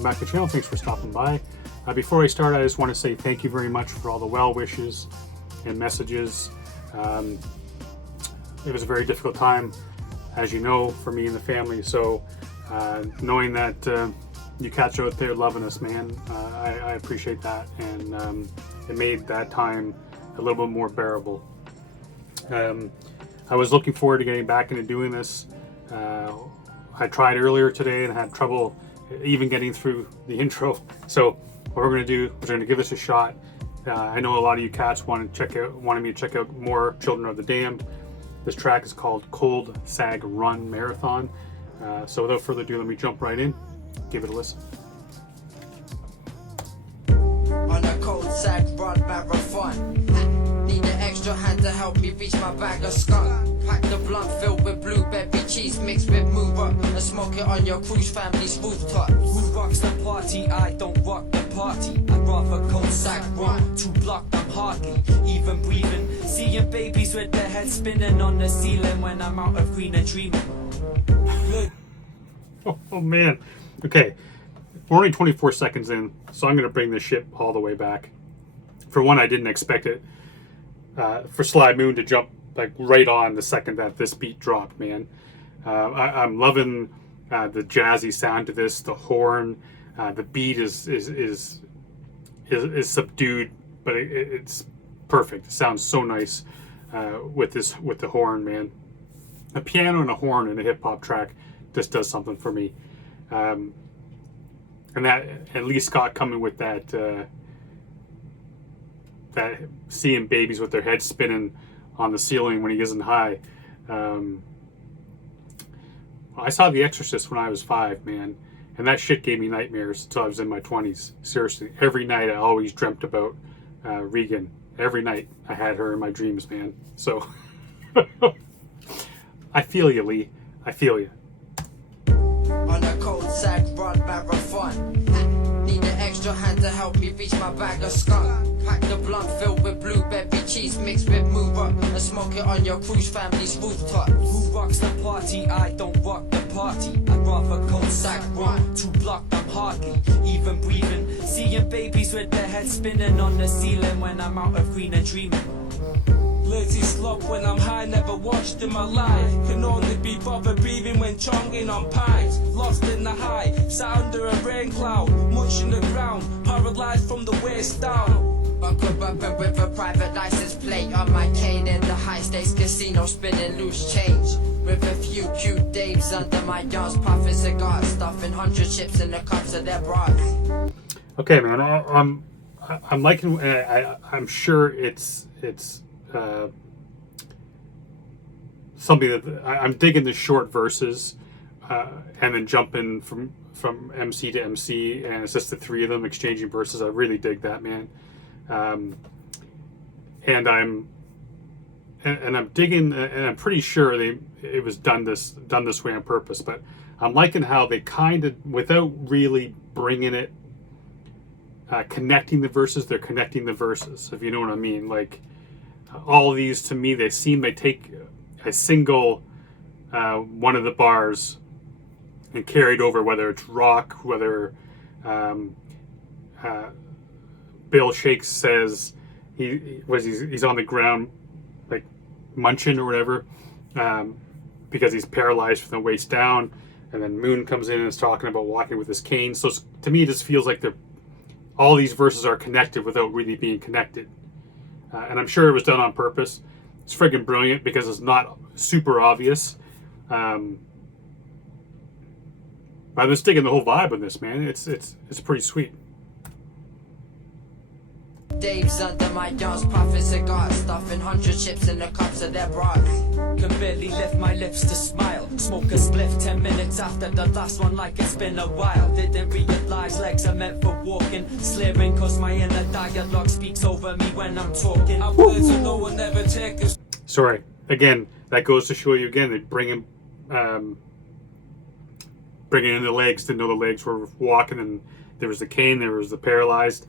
welcome back to the channel. Thanks for stopping by. Before I start, I just want to say thank you very much for all the well wishes and messages. It was a very difficult time, as you know, for me and the family. So knowing that you cats out there loving us, man, I appreciate that, and it made that time a little bit more bearable. I was looking forward to getting back into doing this. I tried earlier today and had trouble even getting through the intro. So what we're going to do is we're going to give this a shot. I know a lot of you cats wanted me to check out more Children of the Damned. This track is called Cold Sag Run Marathon. So without further ado, let me jump right in. Give it a listen. On a cold sag run marathon, need an extra hand to help me reach my bag of skunk. Pack the blunt filled with blueberry cheese mixed with mover, and smoke it on your cruise family's rooftop. Who rocks the party? I don't rock the party. I'd rather cold sack run to block them hardly even breathing. Seeing babies with their heads spinning on the ceiling when I'm out of green and dreaming. Oh man. Okay. We're only 24 seconds in, so I'm going to bring this ship all the way back. For one, I didn't expect it for Sly Moon to jump like right on the second that this beat dropped, man. I'm loving the jazzy sound to this. The horn, the beat is subdued, but it's perfect. It sounds so nice with the horn, man. A piano and a horn in a hip hop track just does something for me. And that, and Lee Scott coming with that seeing babies with their heads spinning on the ceiling when he isn't high. I saw The Exorcist when I was 5, man, and that shit gave me nightmares until I was in my 20s. Seriously, every night I always dreamt about Regan. Every night I had her in my dreams, man. So I feel you, Lee. I feel you. On a cold sag run marathon, need an extra hand to help me reach my bag of skunk. Pack the blunt filled with blueberry cheese mixed with mover, and smoke it on your cruise family's rooftop. Who rocks the party? I don't rock the party. I'd rather cold sack run to block them hardly even breathing. Seeing babies with their heads spinning on the ceiling when I'm out of green and dreaming. Lazy slop when I'm high, never watched in my life. Can only be bothered breathing when chonging on pipes. Lost in the high, sat under a rain cloud, munching the ground, paralyzed from the waist down. Bunker bumping with a private license plate on my cane in the high stakes casino, spinning loose change. With a few cute dames under my yards, puffing cigars, stuffing 100 chips in the cups of their bras. Okay, man. I'm liking. I'm sure it's something that I'm digging the short verses, and then jumping from MC to MC, and it's just the three of them exchanging verses. I really dig that, man. And I'm digging, and I'm pretty sure it was done this way on purpose. But I'm liking how they kind of, without really bringing it, connecting the verses. They're connecting the verses, if you know what I mean. Like, all of these, to me, they take a single one of the bars and carry it over, whether it's rock, whether Bill Shakes says he's on the ground like munching or whatever, because he's paralyzed from the waist down, and then Moon comes in and is talking about walking with his cane. So to me, it just feels like all these verses are connected without really being connected. And I'm sure it was done on purpose. It's friggin' brilliant because it's not super obvious. But I'm just digging the whole vibe of this, man. It's pretty sweet. Dave's under my yards, puffing cigars, stuffing 100 chips in the cups of their bras. Can barely lift my lips to smile. Smoke a spliff 10 minutes after the last one, like it's been a while. Didn't realize legs are meant for walking, slurring cause my inner dialogue speaks over me when I'm talking. I words that no one ever take us. Sorry, again, that goes to show you again, they bringing in the legs, to know the legs were walking, and there was the cane, there was the paralyzed.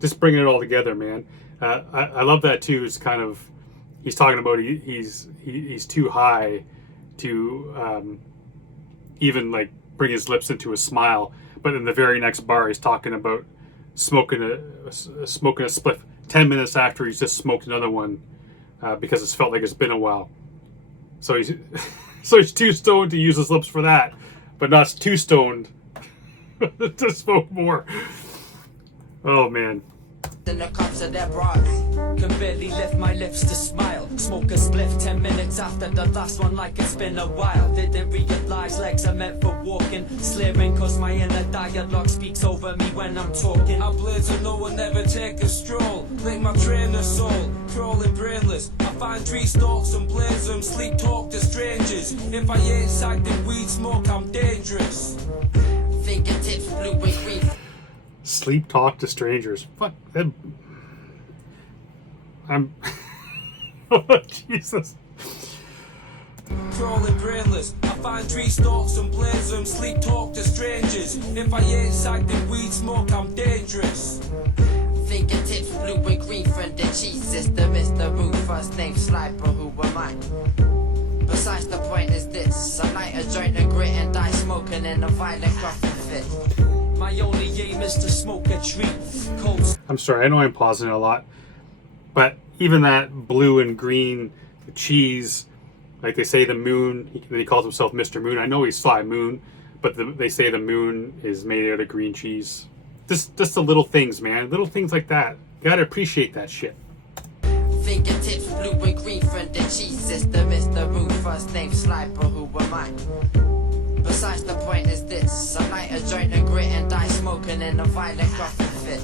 Just bringing it all together, man. I love that too. It's kind of, he's talking about he's too high to even like bring his lips into a smile, But in the very next bar, he's talking about smoking a spliff 10 minutes after he's just smoked another one because it's felt like it's been a while. So he's he's too stoned to use his lips for that, but not too stoned to smoke more. Oh man. In the cups of their bras. Can barely lift my lips to smile. Smoke a spliff 10 minutes after the last one like it's been a while. Didn't realize legs are meant for walking. Slurring cause my inner dialogue speaks over me when I'm talking. I blur to no one never take a stroll. Like my trainer soul, crawling brainless. I find tree stalks and blaze them. Sleep talk to strangers. If I ain't sagged in weed smoke, I'm dangerous. Fingertips blue and green. Sleep talk to strangers. Fuck that. I'm. Oh, Jesus. Crawling brainless. I find tree stalks and blaze them. Sleep talk to strangers. If I ain't sagged in weed smoke, I'm dangerous. Fingertips blue and green. Friend and cheese sister, Mr. Roo. First name Sniper, who am I? Besides, the point is this: I light a joint of grit and die smoking in a violent coughing fit. My only aim is to smoke a treat. Cold. I'm sorry, I know I'm pausing a lot, but even that blue and green cheese, like they say the moon, he calls himself Mr. Moon. I know he's Sly Moon, but they say the moon is made out of green cheese. Just the little things, man. Little things like that. You gotta appreciate that shit. Fingertips blue and green. Friend and cheese sister, Mr. Roo. First name Sniper, who am I? Besides, the point is this: I light a joint of grit and die smoking in a violent coughing fit.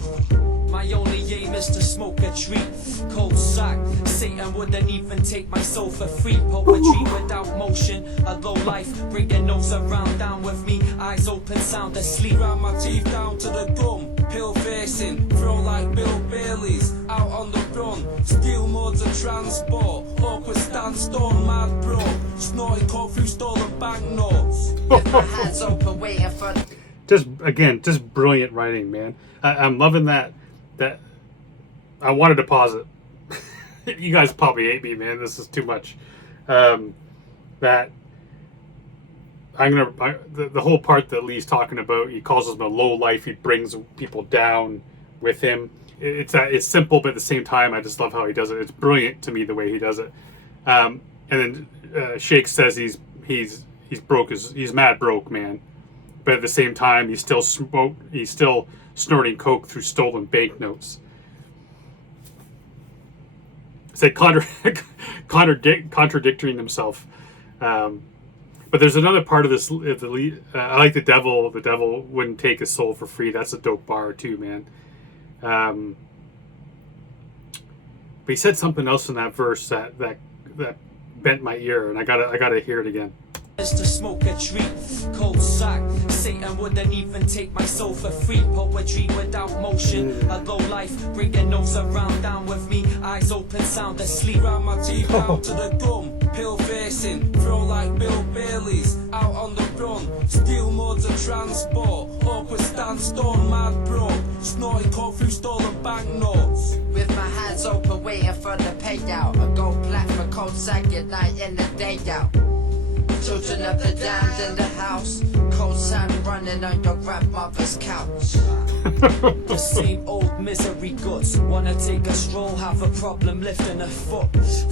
My only aim is to smoke a treat. Cold sack. Satan wouldn't even take my soul for free. Poetry without motion. A low life. Bring your nose around down with me. Eyes open, sound asleep. Round my teeth down to the gum. Pill facing. Throw like Bill Bailey's. Out on the run. Steel modes of transport. Awkward standstill. Mad bro. Snorting coke through stolen banknotes. With my hands open, waiting for. Just brilliant writing, man. I'm loving that I wanted to pause it. You guys probably hate me, man. This is too much. That I'm gonna the whole part that Lee's talking about. He calls them a low life. He brings people down with him. It's simple, but at the same time, I just love how he does it. It's brilliant to me the way he does it. And then Shake says he's broke. He's mad broke, man. But at the same time, he's still snorting coke through stolen banknotes. It's like contradicting himself. But there's another part of this. I like the devil. The devil wouldn't take his soul for free. That's a dope bar too, man. But he said something else in that verse that bent my ear, and I gotta hear it again. Is to smoke a treat. Cold sack. Satan wouldn't even take my soul for free. Poetry without motion. A low life. Bring your nose around down with me. Eyes open, sound asleep. Round my teeth down to the gum. Pill facing. Throw like Bill Bailey's. Out on the run. Steel modes of transport. Awkward standstill. Mad bro. Snorting coke through stolen banknotes. With my hands open, waiting for the payout. I go black for cold sack at night and the day out. Children of the damned in the house. Cold sack running on your grandmother's couch. The same old misery guts. Wanna take a stroll, have a problem lifting a foot.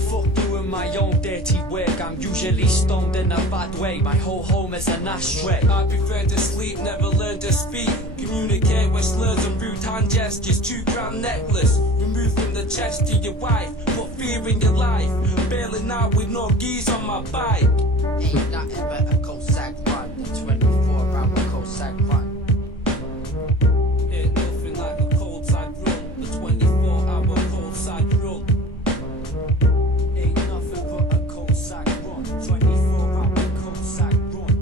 Fuck doing my own dirty work. I'm usually stoned in a bad way. My whole home is an ashtray. I prefer to sleep, never learn to speak. Communicate with slurs and rude hand gestures. $2 necklace, removed from the chest of your wife. Put fear in your life. Bailing out with no geese on my bike. Ain't nothing but a cold sack run. The 24-hour cold sack run. Ain't nothing like a cold side run. The 24-hour cold side run. Ain't nothing but a cold sack run. 24-hour cold sack run.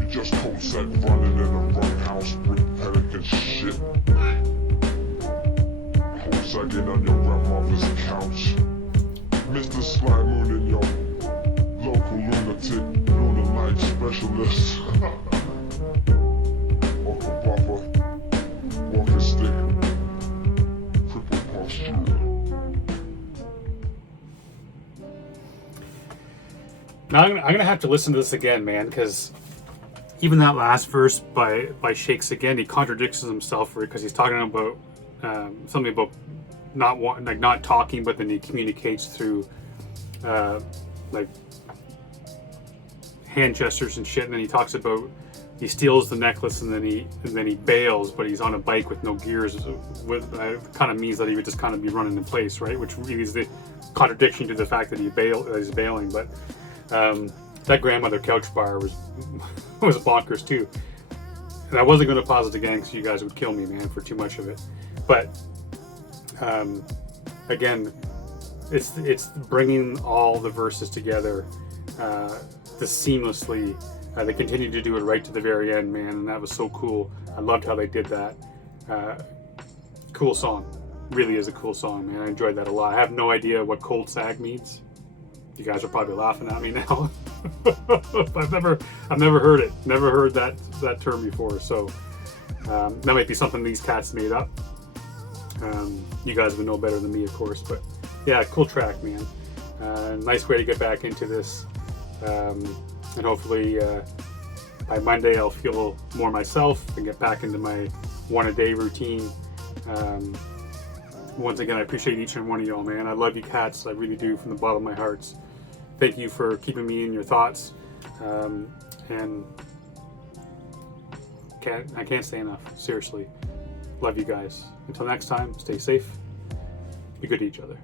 You just cold sack running in a run house with pelican shit. Cold sacking on your grandmother's couch. Mr. Sly Moon and your local lunatic, lunar light specialist. Uncle Papa, walking stick, crippled posture. Now I'm gonna have to listen to this again, man, because even that last verse by Shakes again, he contradicts himself because he's talking about something about not talking, but then he communicates through like hand gestures and shit. And then he talks about he steals the necklace and then he bails, but he's on a bike with no gears. With kind of means that he would just kind of be running in place, right? Which really is the contradiction to the fact that he's bailing. But that grandmother couch bar was bonkers too. And I wasn't going to pause it again because you guys would kill me, man, for too much of it. But again, it's bringing all the verses together seamlessly. They continued to do it right to the very end, man, and that was so cool. I loved how they did that. Cool song. Really is a cool song, man. I enjoyed that a lot. I have no idea what cold sag means. You guys are probably laughing at me now. I've never heard it. Never heard that term before. So that might be something these cats made up. You guys would know better than me, of course. But yeah, cool track, man. Nice way to get back into this. And hopefully by Monday I'll feel more myself and get back into my one-a-day routine. Once again, I appreciate each and one of y'all, man. I love you cats. I really do, from the bottom of my heart. Thank you for keeping me in your thoughts. And I can't say enough. Seriously. Love you guys. Until next time, stay safe. Be good to each other.